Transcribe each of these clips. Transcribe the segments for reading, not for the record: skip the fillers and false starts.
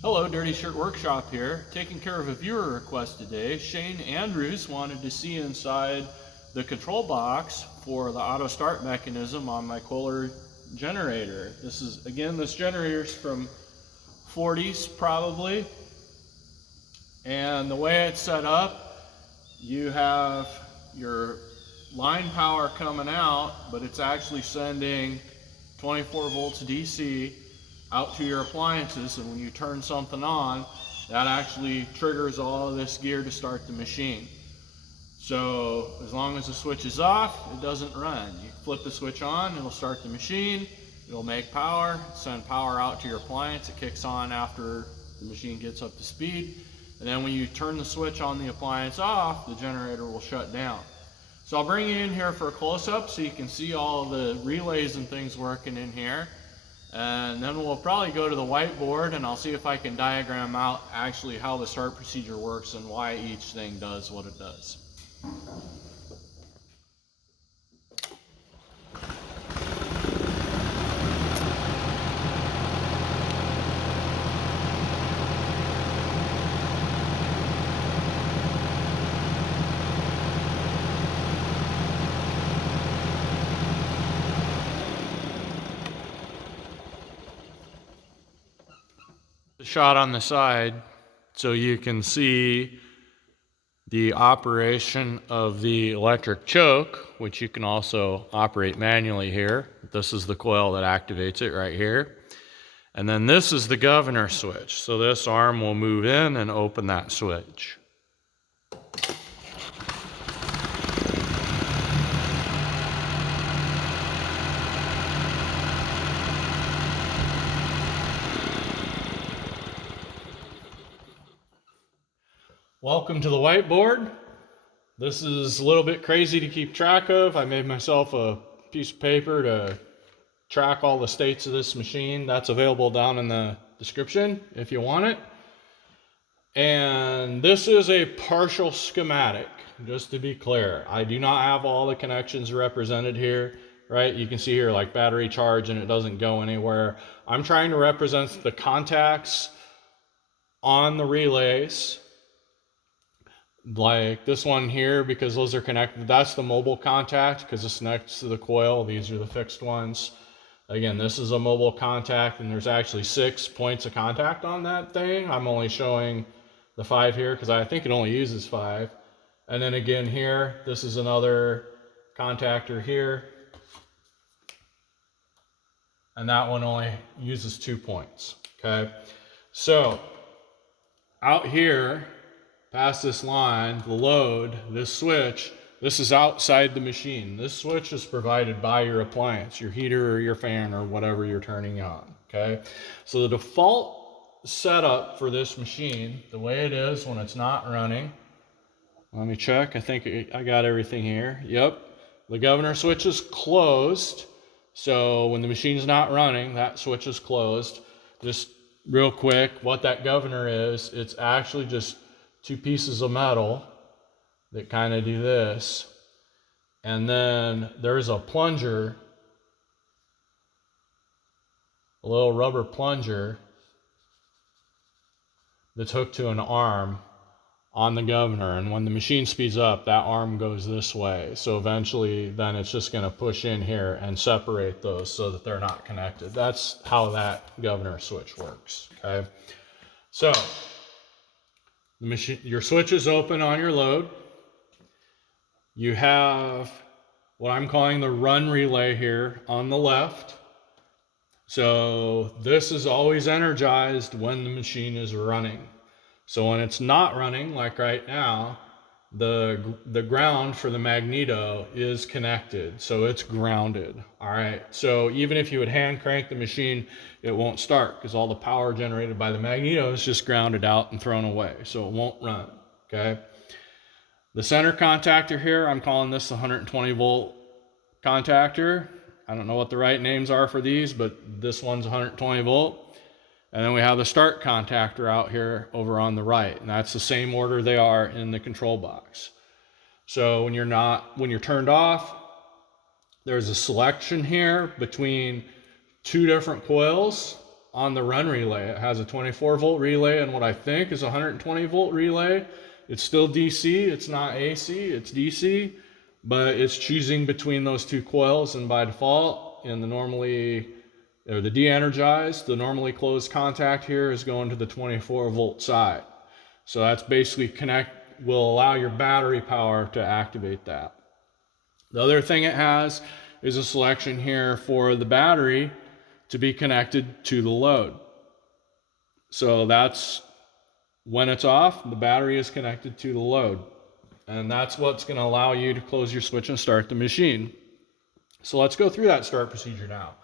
Hello, Dirty Shirt Workshop here. Taking care of a viewer request today. Shane Andrews wanted to see inside the control box for the auto start mechanism on my Kohler generator. This generator's from 40's probably. And the way it's set up, you have your line power coming out, but it's actually sending 24 volts DC out to your appliances, and when you turn something on, that actually triggers all of this gear to start the machine. So as long as the switch is off, it doesn't run. You flip the switch on, it'll start the machine, it'll make power, send power out to your appliance, it kicks on after the machine gets up to speed, and then when you turn the switch on the appliance off, the generator will shut down. So I'll bring you in here for a close-up so you can see all the relays and things working in here. And then we'll probably go to the whiteboard and I'll see if I can diagram out actually how the start procedure works and why each thing does what it does. The shot on the side so you can see the operation of the electric choke, which you can also operate manually here. This is the coil that activates it right here. And then this is the governor switch. So this arm will move in and open that switch. Welcome to the whiteboard. This is a little bit crazy to keep track of. I made myself a piece of paper to track all the states of this machine. That's available down in the description if you want it. And this is a partial schematic, just to be clear. I do not have all the connections represented here, right? You can see here like battery charge and it doesn't go anywhere. I'm trying to represent the contacts on the relays, like this one here, because those are connected. That's the mobile contact because it's next to the coil. These are the fixed ones. Again, this is a mobile contact and there's actually 6 points of contact on that thing. I'm only showing the 5 here because I think it only uses 5. And then again here, this is another contactor here. And that one only uses 2 points, okay? So out here, past this line, the load, this switch, this is outside the machine. This switch is provided by your appliance, your heater or your fan or whatever you're turning on, okay? So the default setup for this machine, the way it is when it's not running, let me check, I think I got everything here. Yep, the governor switch is closed. So when the machine's not running, that switch is closed. Just real quick, what that governor is, it's actually just 2 pieces of metal that kind of do this. And then there's a plunger, a little rubber plunger that's hooked to an arm on the governor. And when the machine speeds up, that arm goes this way. So eventually then it's just going to push in here and separate those so that they're not connected. That's how that governor switch works, okay? So the machine, your switch is open on your load. You have what I'm calling the run relay here on the left. So this is always energized when the machine is running. So when it's not running, like right now, the ground for the magneto is connected, so it's grounded. All right, so even if you would hand crank the machine, it won't start because all the power generated by the magneto is just grounded out and thrown away, so it won't run, okay? The center contactor here, I'm calling this the 120 volt contactor. I don't know what the right names are for these, but this one's 120 volt. And then we have the start contactor out here over on the right, and that's the same order they are in the control box. So when you're turned off, there's a selection here between 2 different coils on the run relay. It has a 24-volt relay and what I think is a 120-volt relay. It's still DC, it's not AC, it's DC, but it's choosing between those two coils, and by default, in the normally, or the de-energized, the normally closed contact here is going to the 24-volt side. So that's basically will allow your battery power to activate that. The other thing it has is a selection here for the battery to be connected to the load. So that's when it's off, the battery is connected to the load. And that's what's going to allow you to close your switch and start the machine. So let's go through that start procedure now.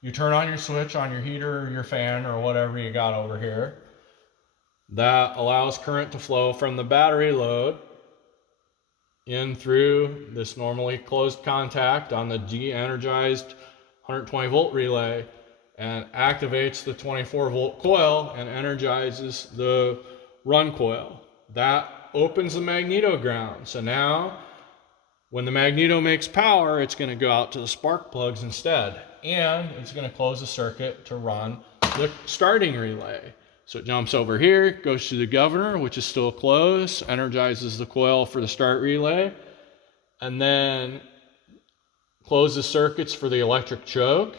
You turn on your switch on your heater or your fan or whatever you got over here. That allows current to flow from the battery load in through this normally closed contact on the de-energized 120-volt relay and activates the 24-volt coil and energizes the run coil. That opens the magneto ground. So now when the magneto makes power, it's going to go out to the spark plugs instead, and it's going to close the circuit to run the starting relay. So it jumps over here, goes to the governor, which is still closed, energizes the coil for the start relay, and then closes circuits for the electric choke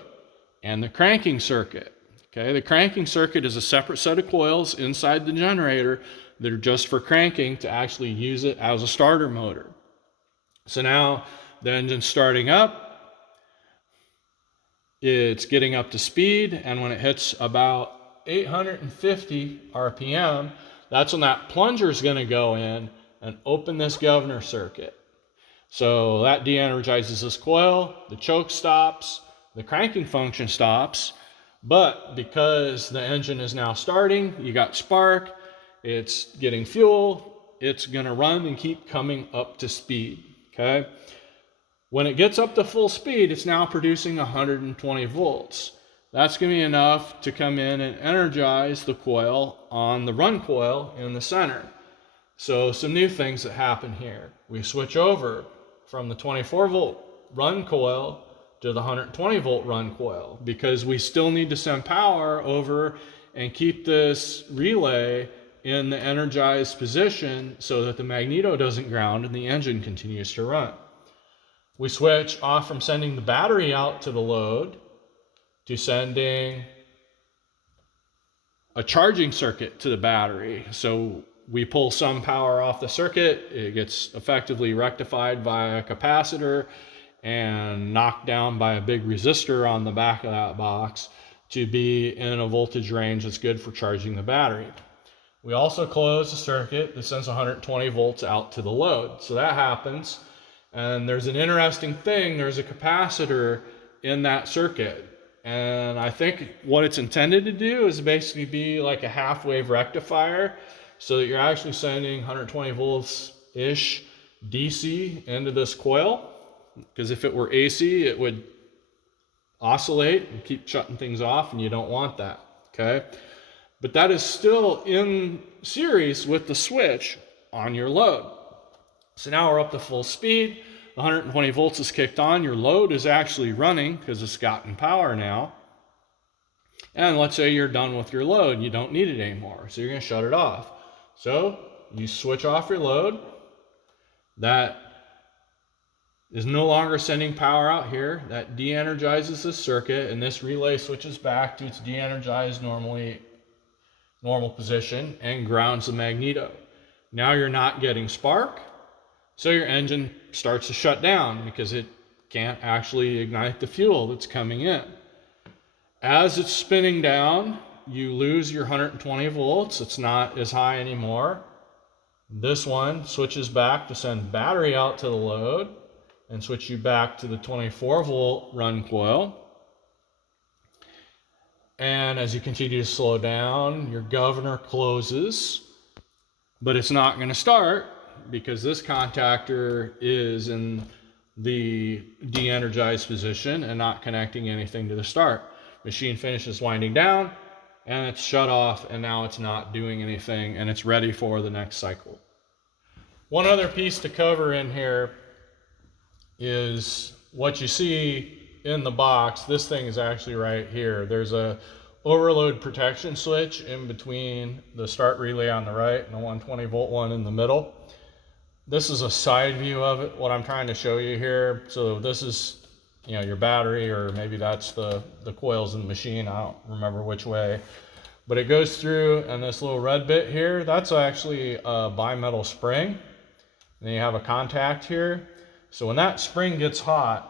and the cranking circuit. Okay, the cranking circuit is a separate set of coils inside the generator that are just for cranking to actually use it as a starter motor. So now the engine's starting up, it's getting up to speed, and when it hits about 850 RPM, that's when that plunger is going to go in and open this governor circuit. So that de-energizes this coil, the choke stops, the cranking function stops, but because the engine is now starting, you got spark, it's getting fuel, it's going to run and keep coming up to speed. Okay? When it gets up to full speed, it's now producing 120 volts. That's going to be enough to come in and energize the coil on the run coil in the center. So some new things that happen here. We switch over from the 24-volt run coil to the 120-volt run coil because we still need to send power over and keep this relay in the energized position so that the magneto doesn't ground and the engine continues to run. We switch off from sending the battery out to the load to sending a charging circuit to the battery. So we pull some power off the circuit, it gets effectively rectified by a capacitor and knocked down by a big resistor on the back of that box to be in a voltage range that's good for charging the battery. We also close the circuit that sends 120 volts out to the load. So that happens, and there's an interesting thing, there's a capacitor in that circuit. And I think what it's intended to do is basically be like a half-wave rectifier so that you're actually sending 120 volts-ish DC into this coil. Because if it were AC, it would oscillate and keep shutting things off, and you don't want that, okay? But that is still in series with the switch on your load. So now we're up to full speed. 120 volts is kicked on. Your load is actually running because it's gotten power now. And let's say you're done with your load. You don't need it anymore. So you're going to shut it off. So you switch off your load. That is no longer sending power out here. That de-energizes the circuit, and this relay switches back to its de-energized normal position and grounds the magneto. Now you're not getting spark. So your engine starts to shut down because it can't actually ignite the fuel that's coming in. As it's spinning down, you lose your 120 volts. It's not as high anymore. This one switches back to send battery out to the load and switch you back to the 24-volt run coil. And as you continue to slow down, your governor closes, but it's not going to start because this contactor is in the de-energized position and not connecting anything to the start. Machine finishes winding down and it's shut off, and now it's not doing anything and it's ready for the next cycle. One other piece to cover in here is what you see in the box. This thing is actually right here. There's a overload protection switch in between the start relay on the right and the 120 volt one in the middle. This is a side view of it, what I'm trying to show you here. So this is, you know, your battery, or maybe that's the coils in the machine. I don't remember which way. But it goes through, and this little red bit here, that's actually a bimetal spring. And then you have a contact here. So when that spring gets hot,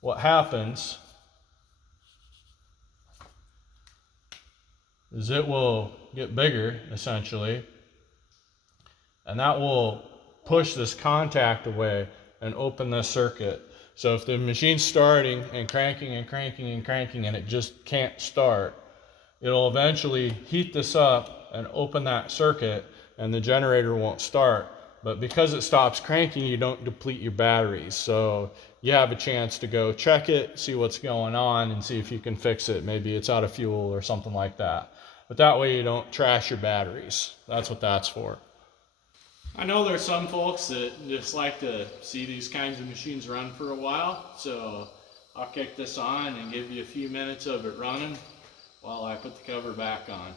what happens is it will get bigger, essentially, and that will push this contact away and open this circuit. So if the machine's starting and cranking and cranking and cranking and it just can't start, it'll eventually heat this up and open that circuit, and the generator won't start. But because it stops cranking, you don't deplete your batteries. So you have a chance to go check it, see what's going on, and see if you can fix it. Maybe it's out of fuel or something like that. But that way you don't trash your batteries. That's what that's for. I know there's some folks that just like to see these kinds of machines run for a while, so I'll kick this on and give you a few minutes of it running while I put the cover back on.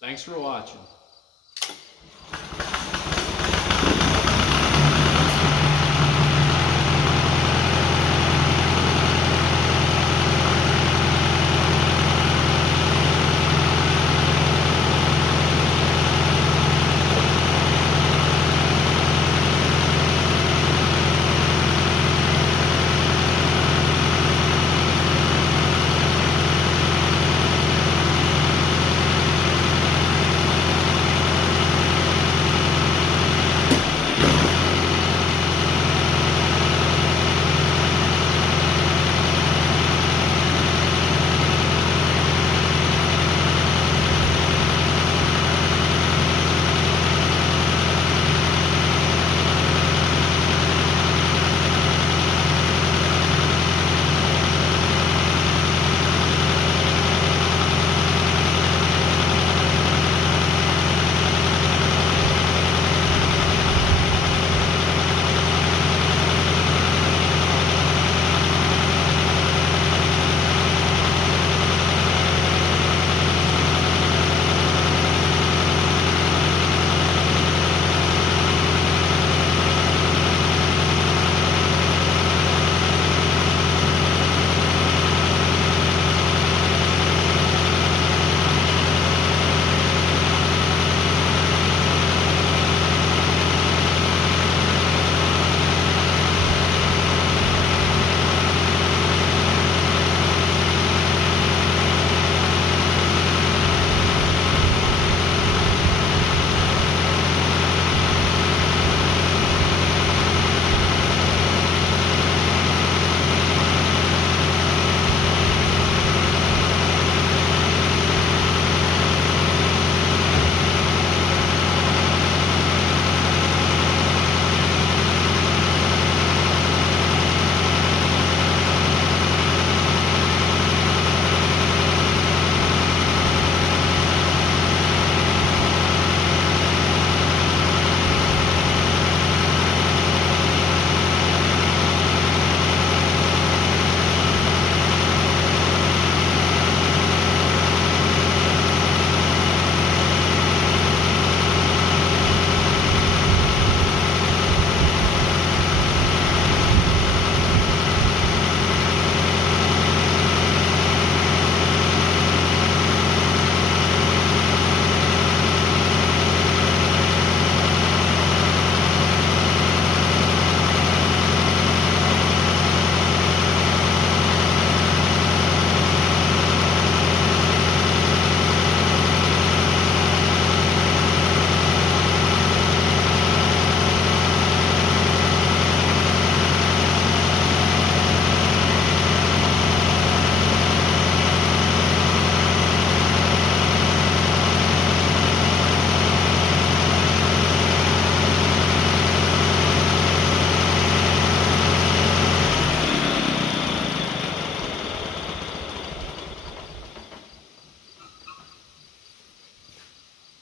Thanks for watching.